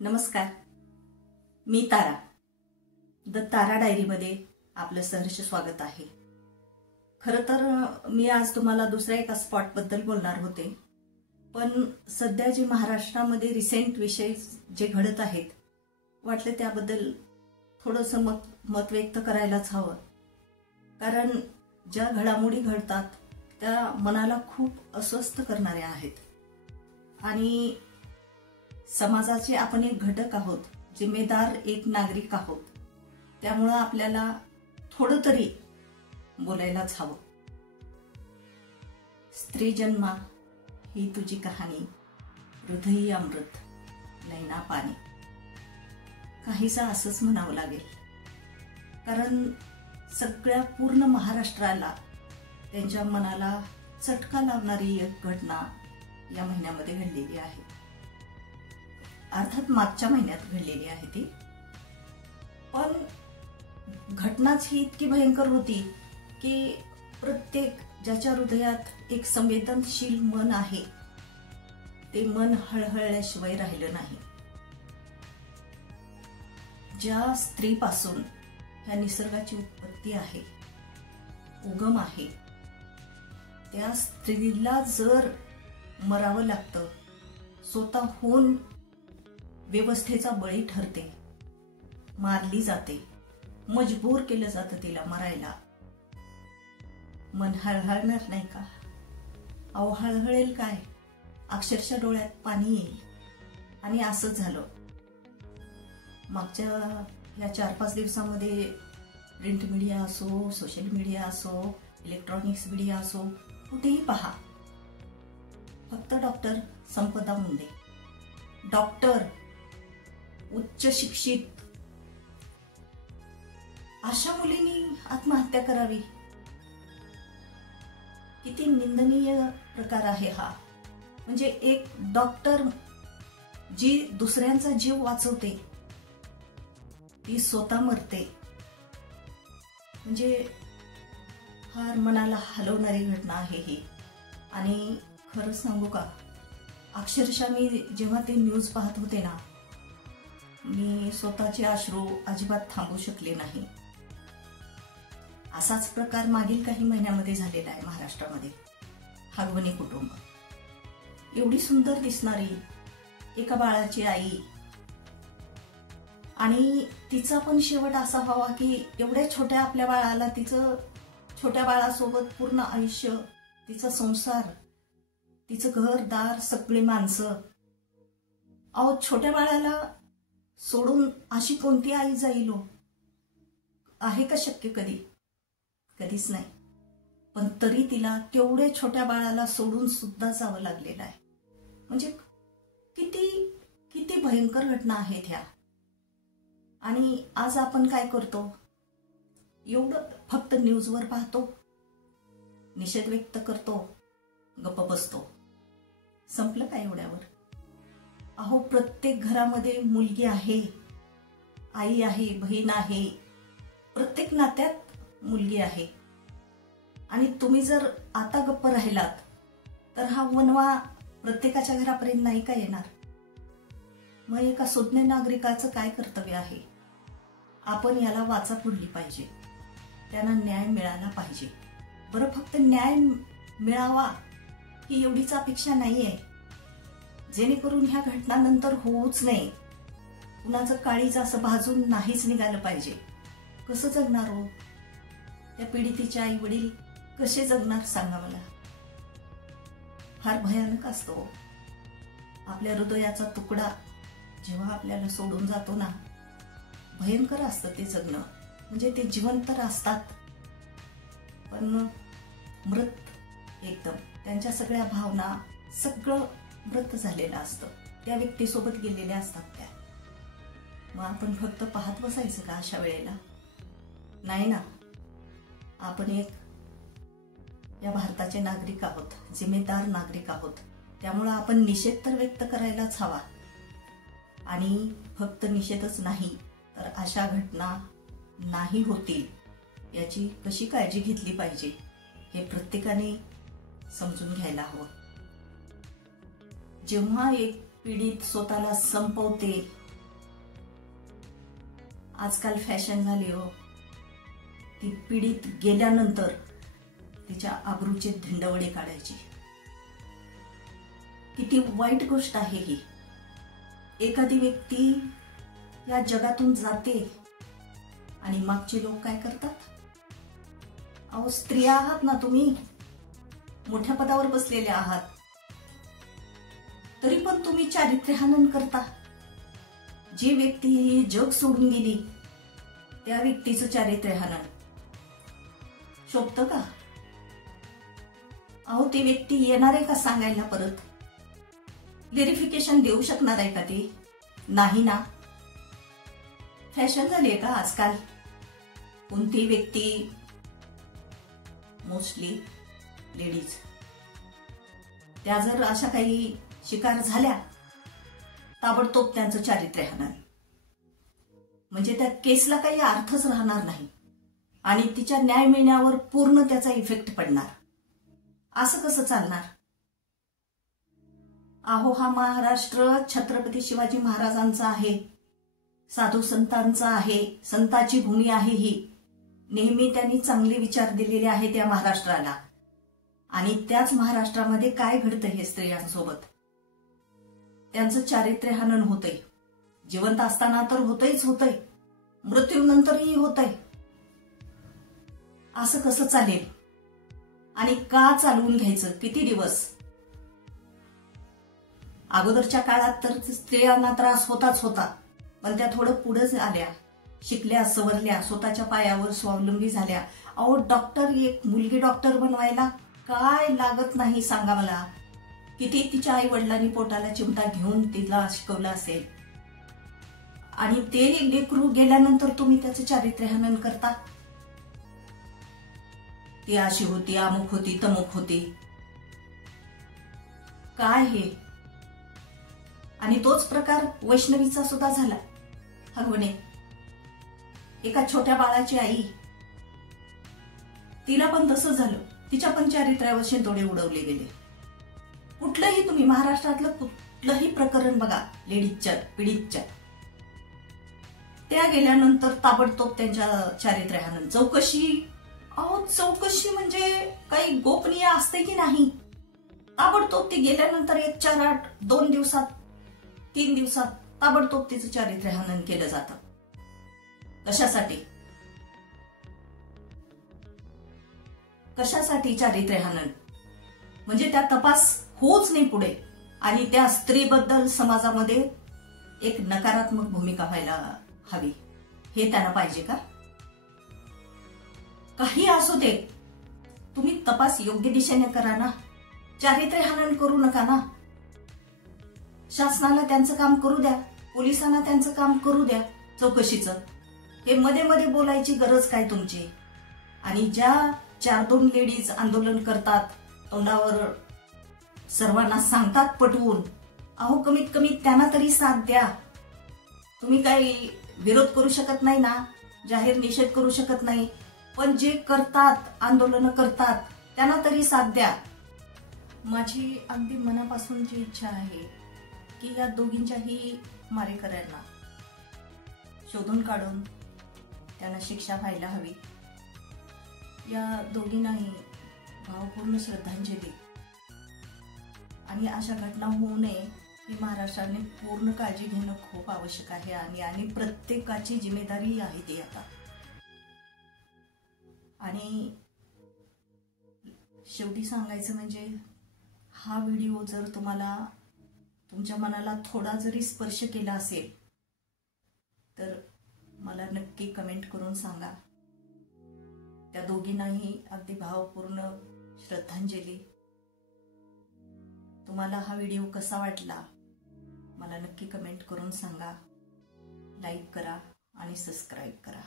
नमस्कार, मी तारा. द तारा डायरीमध्ये आपलं सहर्ष स्वागत आहे. खरं तर मी आज तुम्हाला दुसऱ्या एका स्पॉटबद्दल बोलणार होते, पण सध्या जे महाराष्ट्रामध्ये रिसेंट विषय जे घडत आहेत, वाटले त्याबद्दल थोडंसं मत व्यक्त करायलाच हवं. कारण ज्या घडामोडी घडतात त्या मनाला खूप अस्वस्थ करणाऱ्या आहेत आणि समाजाचे आपण एक घटक आहोत, जिम्मेदार एक नागरिक आहोत. त्यामुळं आपल्याला थोडं तरी बोलायलाच हवं. स्त्री जन्मा ही तुझी कहाणी, हृदयी अमृत नैना पाणी. काहीसा असंच म्हणावं लागेल, कारण सगळ्या पूर्ण महाराष्ट्राला त्यांच्या मनाला चटका लावणारी एक घटना या महिन्यामध्ये घडलेली आहे. अर्थात मागच्या महिन्यात घडलेली आहे ती, पण घटनाच ही इतकी भयंकर होती की प्रत्येक ज्याच्या हृदयात एक संवेदनशील मन आहे ते मन हळहळल्याशिवाय राहिलं नाही. ज्या स्त्रीपासून ह्या निसर्गाची उत्पत्ती आहे, उगम आहे, त्या स्त्रीला जर मरावं लागतं, स्वतःहून व्यवस्थेचा बळी ठरते, मारली जाते, मजबूर केलं जातं तिला मरायला, मन हळहळणार नाही का? अहो, हळहळेल काय, अक्षरशः डोळ्यात पाणी येईल. आणि असंच झालं. मागच्या या 4-5 दिवसामध्ये प्रिंट मीडिया असो, सोशल मीडिया असो, इलेक्ट्रॉनिक्स मीडिया असो, कुठेही पहा, फक्त डॉक्टर संपदा मुंडे, डॉक्टर, उच्च शिक्षित, अशा मुलींनी आत्महत्या करावी. किती निंदनीय प्रकार आहे हा. म्हणजे एक डॉक्टर जी दुसऱ्यांचा जीव वाचवते ती स्वतः मरते. म्हणजे फार मनाला हलवणारी घटना आहे ही. आणि खरं सांगू का, अक्षरशः मी जेव्हा ते न्यूज पाहत होते ना, मी स्वतःचे अश्रू अजिबात थांबू शकले नाही. असाच प्रकार मागील काही महिन्यामध्ये झालेला आहे महाराष्ट्रामध्ये. हागवणी कुटुंब, एवढी सुंदर दिसणारी एका बाळाची आई, आणि तिचा पण शेवट असा व्हावा की एवढ्या छोट्या आपल्या बाळाला, तिचं छोट्या बाळासोबत पूर्ण आयुष्य, तिचा संसार, तिचं घरदार, सगळी माणसं. अहो, छोट्या बाळाला सोडून अशी कोणती आई जाईल? आहे का शक्य? कधीच नाही. पण तरी तिला तेवढ्या छोट्या बाळाला सोडून सुद्धा जावं लागलेलं आहे. म्हणजे किती किती भयंकर घटना आहेत ह्या. आणि आज आपण काय करतो? एवढं फक्त न्यूजवर पाहतो, निषेध व्यक्त करतो, गप्प बसतो. संपलं काय एवढ्यावर? अहो, प्रत्येक घरामध्ये मुलगी आहे, आई आहे, बहीण आहे, प्रत्येक नात्यात मुलगी आहे. आणि तुम्ही जर आता गप्प राहिलात तर हा वनवा प्रत्येकाच्या घरापर्यंत नाही का येणार? मग एका सुज्ञ नागरिकाचं काय कर्तव्य आहे? आपण याला वाचा फोडली पाहिजे, त्यांना न्याय मिळाला पाहिजे. बरं, फक्त न्याय मिळावा ही एवढीच अपेक्षा नाहीये, जेणेकरून ह्या घटनानंतर होऊच नये. कुणाचं काळीज असं भाजून नाहीच निघालं पाहिजे. कसं जगणार हो? त्या पीडितेचे आई वडील कसे जगणार सांगा मला? फार भयानक असतो. आपल्या हृदयाचा तुकडा जेव्हा आपल्याला सोडून जातो ना, भयंकर असतं ते जगणं. म्हणजे ते जिवंत असतात पण मृत एकदम. त्यांच्या सगळ्या भावना, सगळं मृत झालेलं असतं, त्या व्यक्तीसोबत गेलेल्या असतात त्या. मग आपण फक्त पाहत बसायचं का अशा वेळेला? नाही ना. आपण एक या भारताचे नागरिक आहोत, जिम्मेदार नागरिक आहोत. त्यामुळं आपण निषेध तर व्यक्त करायलाच हवा. आणि फक्त निषेधच नाही तर अशा घटना नाही होतील याची कशी काळजी घेतली पाहिजे हे प्रत्येकाने समजून घ्यायला हवं. जेव्हा एक पीडित स्वतःला संपवते, आजकाल फॅशन झाली हो. ती पीडित गेल्यानंतर तिच्या आबरूचे धिंडवडे काढायची. किती वाईट गोष्ट आहे ही. एखादी व्यक्ती या जगातून जाते आणि मागचे लोक काय करतात? अहो, स्त्रिया आहात ना तुम्ही, मोठ्या पदावर बसलेले आहात, तरी पण तुम्ही चारित्र्यहनन करता. जी व्यक्ती हे जग सोडून गेली त्या व्यक्तीचं चारित्र्यहनन शोभतं का? अहो, ती व्यक्ती येणार आहे का सांगायला परत? क्लेरिफिकेशन देऊ शकणार आहे का ती? नाही ना. फॅशन झाली आहे का आजकाल? कोणती व्यक्ती, मोस्टली लेडीज, त्या जर अशा काही शिकार झाल्या ताबडतोब त्यांचं चारित्र्यहनन. म्हणजे त्या केसला काही अर्थच राहणार नाही आणि तिच्या न्याय मिळण्यावर पूर्ण त्याचा इफेक्ट पडणार. असं कसं चालणार? अहो, हा महाराष्ट्र छत्रपती शिवाजी महाराजांचा आहे, साधू संतांचा आहे, संताची भूमी आहे ही. नेहमी त्यांनी चांगले विचार दिलेले आहेत या महाराष्ट्राला. आणि त्याच महाराष्ट्रामध्ये काय घडतं हे स्त्रियांसोबत? त्यांचं चारित्र्यहनन होतंय. जिवंत असताना तर होतंय, मृत्यूनंतरही होतंय. असं कसं चालेल? आणि का चालवून घ्यायचं? किती दिवस? अगोदरच्या काळात तर स्त्रियांना त्रास होताच होता, पण त्या थोडं पुढे आल्या, शिकल्या, सवरल्या, स्वतःच्या पायावर स्वावलंबी झाल्या. अहो, डॉक्टर, एक मुलगी डॉक्टर बनवायला काय लागत नाही सांगा मला. किती तिच्या आई वडिलांनी पोटाला चिमटा घेऊन तिला शिकवलं असेल. आणि ते लेकरू गेल्यानंतर तुम्ही त्याचं चारित्र्यहनन करता. ती अशी होती, अमुक होती, तमुक होती. काय हे? आणि तोच प्रकार वैष्णवीचा सुद्धा झाला. हगवणे, एका छोट्या बाळाची आई, तिला पण तसं झालं. तिच्या पण चारित्र्यावर शेंतोडे उडवले गेले. कुठलंही तुम्ही महाराष्ट्रातलं कुठलंही प्रकरण बघा लेडीजच्या, पीडितच्या, त्या गेल्यानंतर ताबडतोब त्यांच्या चारित्र्यहनन. चौकशी, अहो चौकशी म्हणजे काही गोपनीय असते की नाही? ताबडतोब ती गेल्यानंतर 1, 4, 8, 2 दिवसात, 3 दिवसात ताबडतोब तिचं चारित्र्यहनन केलं जातं. कशासाठी? कशासाठी चारित्र्यहनन? म्हणजे त्या तपास होच नाही पुढे आणि त्या स्त्रीबद्दल समाजामध्ये एक नकारात्मक भूमिका व्हायला हवी. हे त्यांना पाहिजे का? काही असू दे, तुम्ही तपास योग्य दिशेने करा ना. चारित्र्यहनन करू नका ना. शासनाला त्यांचं काम करू द्या, पोलिसांना त्यांचं काम करू द्या चौकशीचं. हे मध्ये मध्ये बोलायची गरज काय तुमची? आणि ज्या 4-2 लेडीज आंदोलन करतात, तोंडावर सर्वांना सांगतात पटवून, अहो कमीत कमी त्यांना तरी साथ द्या. तुम्ही काही विरोध करू शकत नाही ना, जाहीर निषेध करू शकत नाही, पण जे करतात, आंदोलन करतात, त्यांना तरी साथ द्या. माझी अगदी मनापासूनची इच्छा आहे की या दोघींच्याही मारेकऱ्यांना शोधून काढून त्यांना शिक्षा व्हायला हवी. या दोघींनाही भावपूर्ण श्रद्धांजली. आणि अशा घटना होऊ नये ही महाराष्ट्राने पूर्ण काळजी घेणं खूप आवश्यक आहे. आणि प्रत्येकाची जिम्मेदारी आहे ती आता. आणि शेवटी सांगायचं म्हणजे, हा व्हिडिओ जर तुम्हाला तुमच्या मनाला थोडा जरी स्पर्श केला असेल तर मला नक्की कमेंट करून सांगा. त्या दोघींनाही अगदी भावपूर्ण श्रद्धांजली. तुम्हाला हा व्हिडिओ कसा वाटला मला नक्की कमेंट करून सांगा. लाईक करा आणि सबस्क्राईब करा.